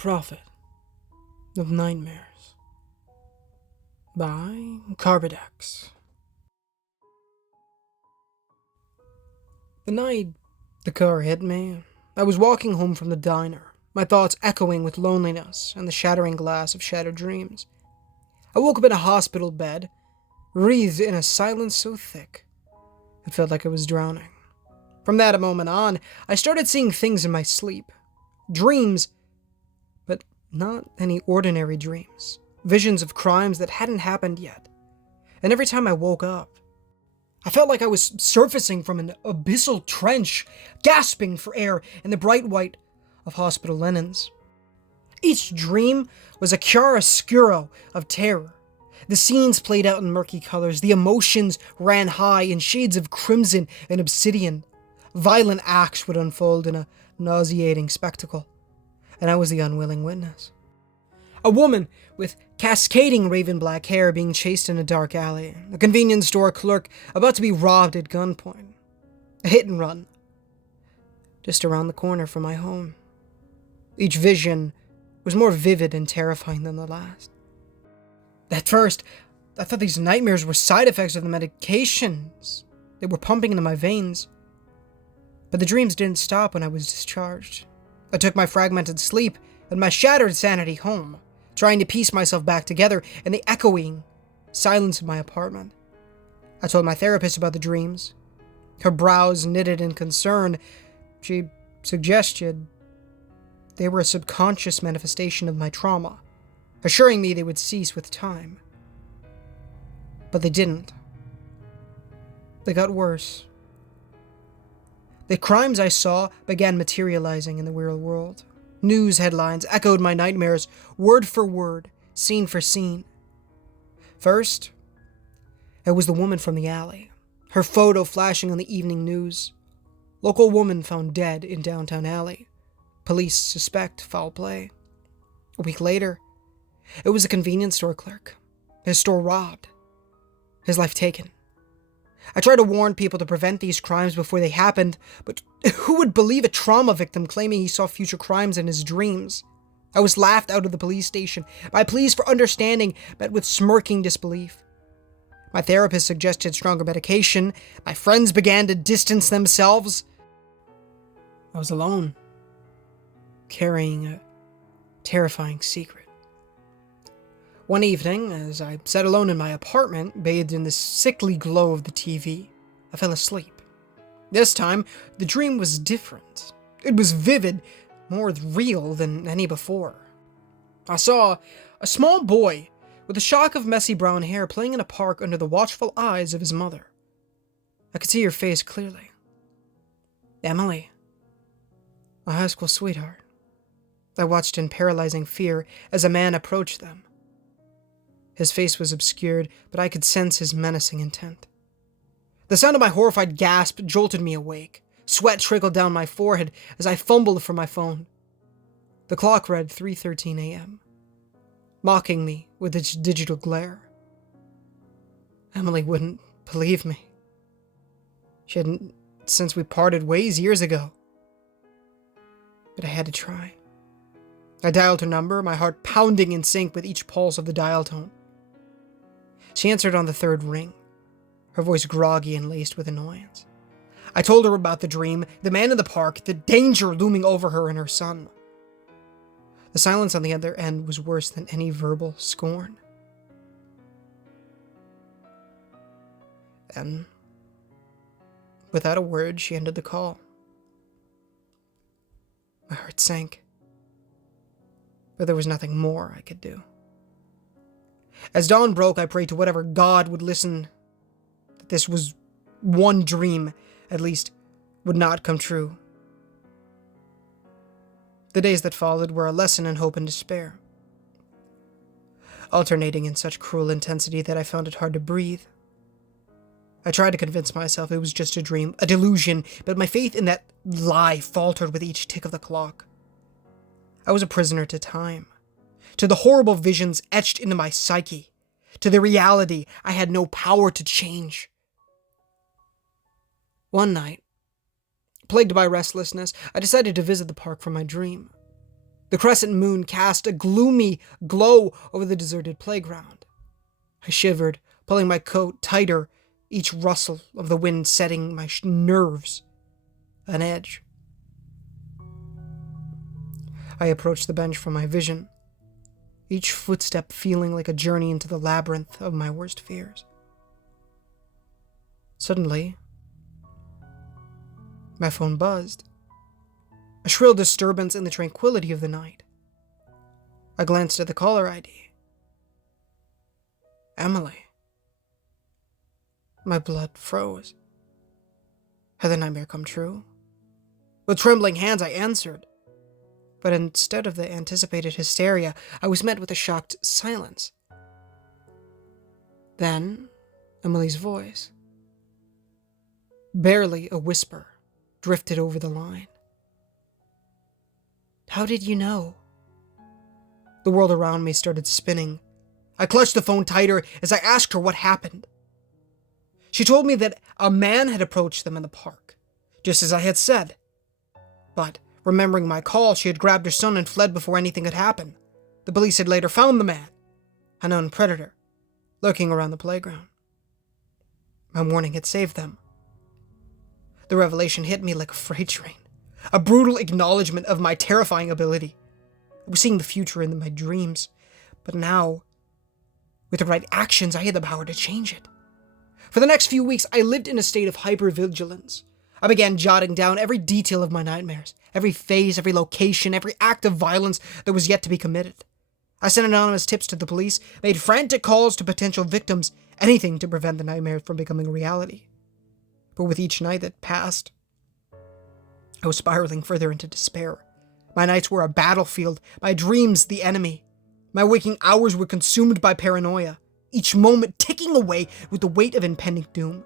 Prophet of Nightmares by Carbidex. The night the car hit me, I was walking home from the diner, my thoughts echoing with loneliness and the shattering glass of shattered dreams. I woke up in a hospital bed, wreathed in a silence so thick, it felt like I was drowning. From that moment on, I started seeing things in my sleep. Dreams, but not any ordinary dreams. Visions of crimes that hadn't happened yet. And every time I woke up, I felt like I was surfacing from an abyssal trench, gasping for air in the bright white of hospital linens. Each dream was a chiaroscuro of terror. The scenes played out in murky colors. The emotions ran high in shades of crimson and obsidian. Violent acts would unfold in a nauseating spectacle, and I was the unwilling witness. A woman with cascading raven black hair being chased in a dark alley. A convenience store clerk about to be robbed at gunpoint. A hit and run, just around the corner from my home. Each vision was more vivid and terrifying than the last. At first, I thought these nightmares were side effects of the medications they were pumping into my veins. But the dreams didn't stop when I was discharged. I took my fragmented sleep and my shattered sanity home, trying to piece myself back together in the echoing silence of my apartment. I told my therapist about the dreams. Her brows knitted in concern. She suggested they were a subconscious manifestation of my trauma, assuring me they would cease with time. But they didn't. They got worse. The crimes I saw began materializing in the real world. News headlines echoed my nightmares, word for word, scene for scene. First, it was the woman from the alley, her photo flashing on the evening news. Local woman found dead in downtown alley. Police suspect foul play. A week later, it was a convenience store clerk. His store robbed. His life taken. I tried to warn people to prevent these crimes before they happened, but who would believe a trauma victim claiming he saw future crimes in his dreams? I was laughed out of the police station. My pleas for understanding met with smirking disbelief. My therapist suggested stronger medication. My friends began to distance themselves. I was alone, carrying a terrifying secret. One evening, as I sat alone in my apartment, bathed in the sickly glow of the TV, I fell asleep. This time, the dream was different. It was vivid, more real than any before. I saw a small boy with a shock of messy brown hair playing in a park under the watchful eyes of his mother. I could see her face clearly. Emily, my high school sweetheart. I watched in paralyzing fear as a man approached them. His face was obscured, but I could sense his menacing intent. The sound of my horrified gasp jolted me awake. Sweat trickled down my forehead as I fumbled for my phone. The clock read 3:13 a.m., mocking me with its digital glare. Emily wouldn't believe me. She hadn't since we parted ways years ago. But I had to try. I dialed her number, my heart pounding in sync with each pulse of the dial tone. She answered on the third ring, her voice groggy and laced with annoyance. I told her about the dream, the man in the park, the danger looming over her and her son. The silence on the other end was worse than any verbal scorn. Then, without a word, she ended the call. My heart sank, but there was nothing more I could do. As dawn broke, I prayed to whatever God would listen that this was one dream, at least, would not come true. The days that followed were a lesson in hope and despair, alternating in such cruel intensity that I found it hard to breathe. I tried to convince myself it was just a dream, a delusion, but my faith in that lie faltered with each tick of the clock. I was a prisoner to time, to the horrible visions etched into my psyche, to the reality I had no power to change. One night, plagued by restlessness, I decided to visit the park from my dream. The crescent moon cast a gloomy glow over the deserted playground. I shivered, pulling my coat tighter, each rustle of the wind setting my nerves on edge. I approached the bench from my vision, each footstep feeling like a journey into the labyrinth of my worst fears. Suddenly, my phone buzzed, a shrill disturbance in the tranquility of the night. I glanced at the caller ID. Emily. My blood froze. Had the nightmare come true? With trembling hands, I answered. But instead of the anticipated hysteria, I was met with a shocked silence. Then, Emily's voice, barely a whisper, drifted over the line. How did you know? The world around me started spinning. I clutched the phone tighter as I asked her what happened. She told me that a man had approached them in the park, just as I had said. But, remembering my call, she had grabbed her son and fled before anything had happened. The police had later found the man, a known predator, lurking around the playground. My warning had saved them. The revelation hit me like a freight train, a brutal acknowledgement of my terrifying ability. I was seeing the future in my dreams, but now, with the right actions, I had the power to change it. For the next few weeks, I lived in a state of hypervigilance. I began jotting down every detail of my nightmares, every phase, every location, every act of violence that was yet to be committed. I sent anonymous tips to the police, made frantic calls to potential victims, anything to prevent the nightmare from becoming a reality. But with each night that passed, I was spiraling further into despair. My nights were a battlefield, my dreams the enemy. My waking hours were consumed by paranoia, each moment ticking away with the weight of impending doom.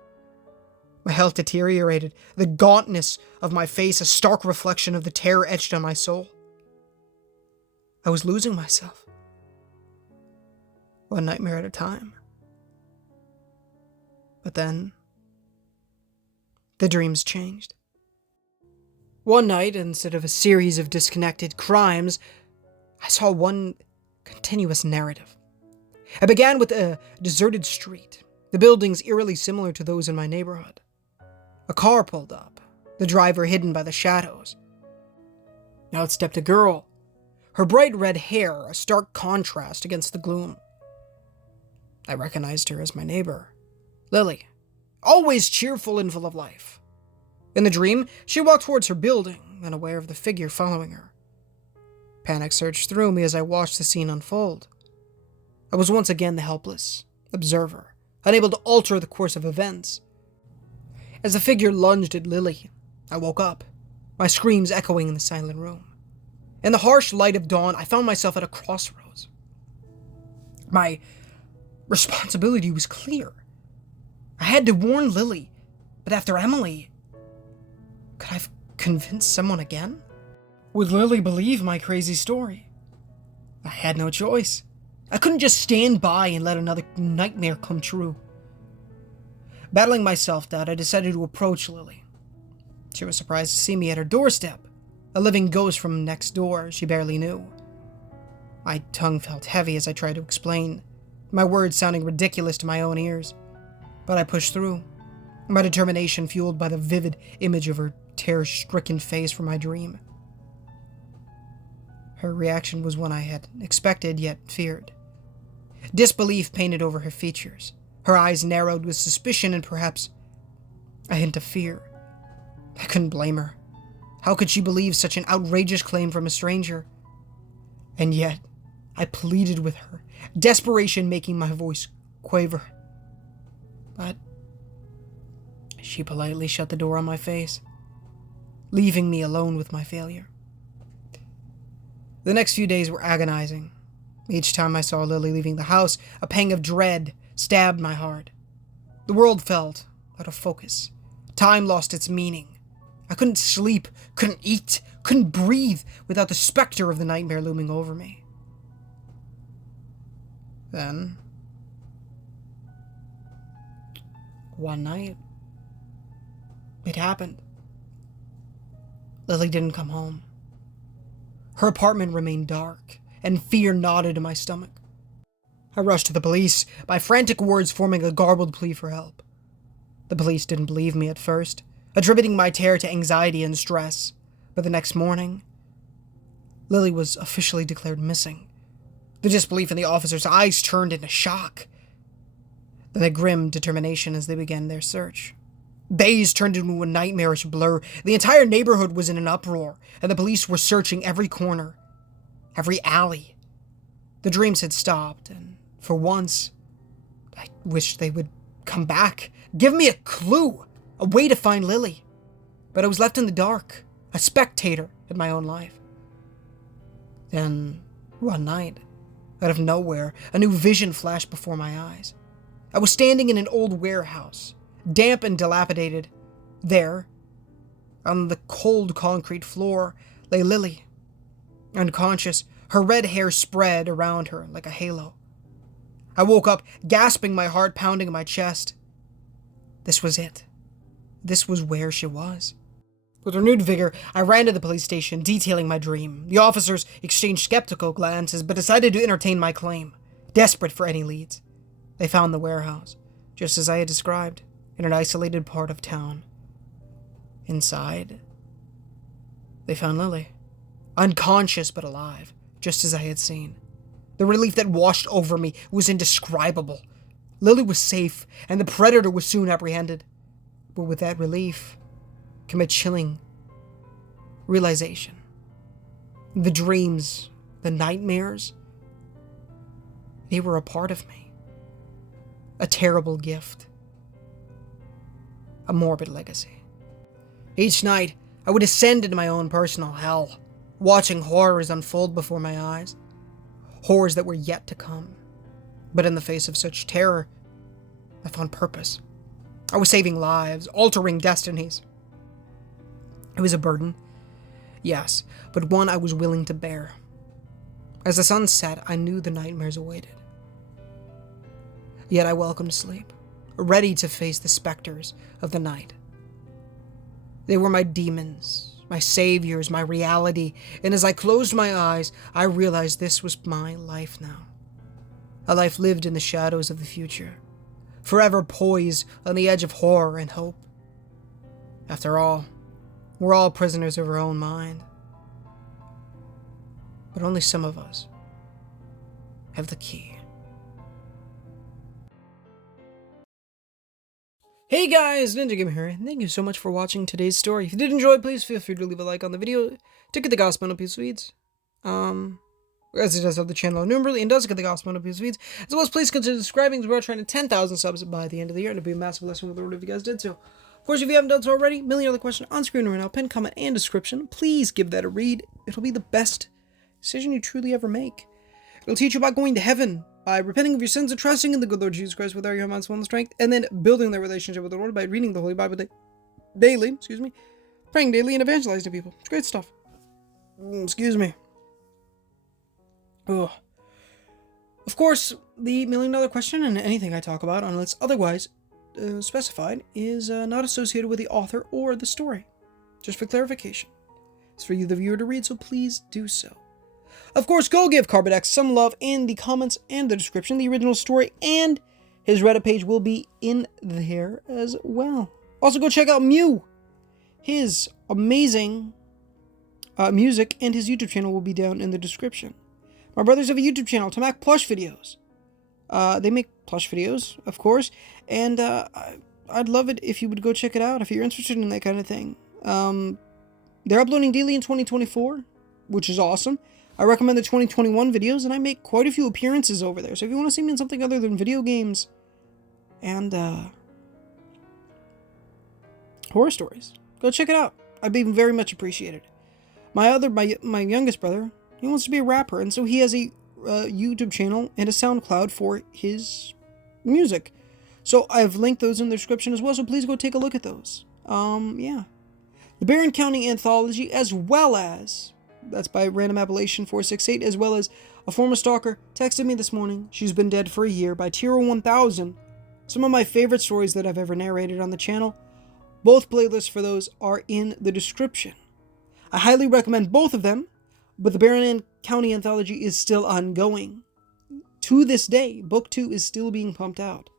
My health deteriorated, the gauntness of my face a stark reflection of the terror etched on my soul. I was losing myself, one nightmare at a time. But then, the dreams changed. One night, instead of a series of disconnected crimes, I saw one continuous narrative. It began with a deserted street, the buildings eerily similar to those in my neighborhood. A car pulled up, the driver hidden by the shadows. Out stepped a girl, her bright red hair a stark contrast against the gloom. I recognized her as my neighbor, Lily, always cheerful and full of life. In the dream, she walked towards her building, unaware of the figure following her. Panic surged through me as I watched the scene unfold. I was once again the helpless observer, unable to alter the course of events. As the figure lunged at Lily, I woke up, my screams echoing in the silent room. In the harsh light of dawn, I found myself at a crossroads. My responsibility was clear. I had to warn Lily, but after Emily, could I have convinced someone again? Would Lily believe my crazy story? I had no choice. I couldn't just stand by and let another nightmare come true. Battling my self-doubt, I decided to approach Lily. She was surprised to see me at her doorstep, a living ghost from next door she barely knew. My tongue felt heavy as I tried to explain, my words sounding ridiculous to my own ears. But I pushed through, my determination fueled by the vivid image of her terror-stricken face from my dream. Her reaction was one I had expected yet feared. Disbelief painted over her features. Her eyes narrowed with suspicion and perhaps a hint of fear. I couldn't blame her. How could she believe such an outrageous claim from a stranger? And yet, I pleaded with her, desperation making my voice quaver. But she politely shut the door on my face, leaving me alone with my failure. The next few days were agonizing. Each time I saw Lily leaving the house, a pang of dread stabbed my heart. The world felt out of focus. Time lost its meaning. I couldn't sleep, couldn't eat, couldn't breathe without the specter of the nightmare looming over me. Then, one night, it happened. Lily didn't come home. Her apartment remained dark, and fear knotted in my stomach. I rushed to the police, my frantic words forming a garbled plea for help. The police didn't believe me at first, attributing my terror to anxiety and stress, but the next morning, Lily was officially declared missing. The disbelief in the officers' eyes turned into shock, then a grim determination as they began their search. Days turned into a nightmarish blur. The entire neighborhood was in an uproar, and the police were searching every corner, every alley. The dreams had stopped, and for once, I wished they would come back. Give me a clue, a way to find Lily. But I was left in the dark, a spectator in my own life. Then, one night, out of nowhere, a new vision flashed before my eyes. I was standing in an old warehouse, damp and dilapidated. There, on the cold concrete floor, lay Lily. Unconscious, her red hair spread around her like a halo. I woke up, gasping, my heart pounding in my chest. This was it. This was where she was. With renewed vigor, I ran to the police station, detailing my dream. The officers exchanged skeptical glances, but decided to entertain my claim, desperate for any leads. They found the warehouse, just as I had described, in an isolated part of town. Inside, they found Lily, unconscious but alive, just as I had seen. The relief that washed over me was indescribable. Lily was safe, and the predator was soon apprehended. But with that relief came a chilling realization. The dreams, the nightmares, they were a part of me. A terrible gift. A morbid legacy. Each night, I would descend into my own personal hell, watching horrors unfold before my eyes. Horrors that were yet to come. But in the face of such terror, I found purpose. I was saving lives, altering destinies. It was a burden, yes, but one I was willing to bear. As the sun set, I knew the nightmares awaited. Yet I welcomed sleep, ready to face the specters of the night. They were my demons, my saviors, my reality, and as I closed my eyes, I realized this was my life now. A life lived in the shadows of the future, forever poised on the edge of horror and hope. After all, we're all prisoners of our own mind. But only some of us have the key. Hey guys, Ninja Gamer here, and thank you so much for watching today's story. If you did enjoy, please feel free to leave a like on the video to get the gospel on piece feeds. As it does have the channel innumerably and does get the gospel on piece feeds, as well as please consider subscribing as we're trying to 10,000 subs by the end of the year, and it'd be a massive blessing with the Lord if you guys did so. Of course, if you haven't done so already, $1,000,000 question on screen right now, pin, comment, and description. Please give that a read. It'll be the best decision you truly ever make. It'll teach you about going to heaven by repenting of your sins and trusting in the good Lord Jesus Christ with all your mind, soul, and strength, and then building that relationship with the Lord by reading the Holy Bible daily, praying daily, and evangelizing to people. It's great stuff. Excuse me. Ugh. Of course, the $1,000,000 question and anything I talk about, unless otherwise specified, is not associated with the author or the story. Just for clarification. It's for you, the viewer, to read, so please do so. Of course, go give Carbodex some love in the comments and the description. The original story and his Reddit page will be in there as well. Also, go check out Mew. His amazing music and his YouTube channel will be down in the description. My brothers have a YouTube channel to make plush videos. They make plush videos, of course, and I'd love it if you would go check it out if you're interested in that kind of thing. They're uploading daily in 2024, which is awesome. I recommend the 2021 videos, and I make quite a few appearances over there. So if you want to see me in something other than video games and horror stories, go check it out. I'd be very much appreciated. My youngest brother, he wants to be a rapper, and so he has a YouTube channel and a SoundCloud for his music. So I've linked those in the description as well, so please go take a look at those. Yeah. The Barron County Anthology, as well as, that's by Random Appellation 468, as well as A Former Stalker texted me this morning, She's Been Dead for a Year by Tiro 1000. Some of my favorite stories that I've ever narrated on the channel. Both playlists for those are in the description. I highly recommend both of them. But the Barron County anthology is still ongoing. To this day, book 2 is still being pumped out.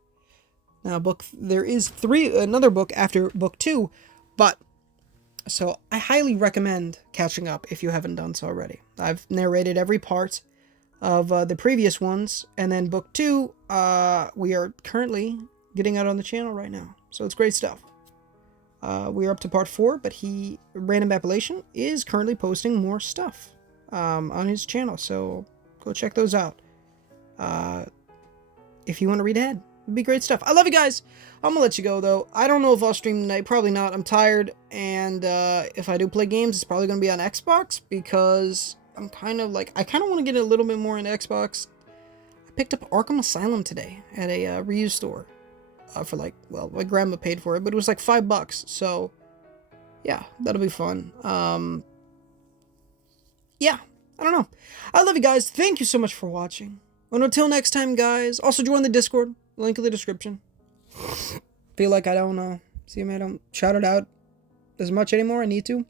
Now, there is another book after book 2, but so I highly recommend catching up if you haven't done so already. I've narrated every part of the previous ones, and then book 2, we are currently getting out on the channel right now, so it's great stuff. We are up to part 4, but Random Appellation is currently posting more stuff on his channel, so go check those out. If you want to read ahead, it'd be great stuff. I love you guys. I'm gonna let you go though. I don't know if I'll stream tonight. Probably not. I'm tired, and if I do play games, it's probably gonna be on Xbox because I'm kind of like I kind of want to get a little bit more into Xbox. I picked up Arkham Asylum today at a reused store for like, well, my grandma paid for it, but it was like $5. So yeah, that'll be fun. Yeah, I don't know. I love you guys. Thank you so much for watching. And until next time, guys, also join the Discord. Link in the description. Feel like I don't shout it out as much anymore. I need to.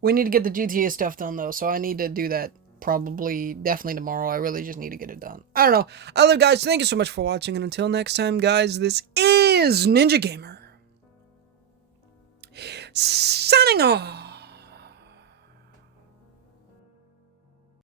We need to get the GTA stuff done, though, so I need to do that definitely tomorrow. I really just need to get it done. I don't know. I love you guys. Thank you so much for watching. And until next time, guys, this is Ninja Gamer. Signing off.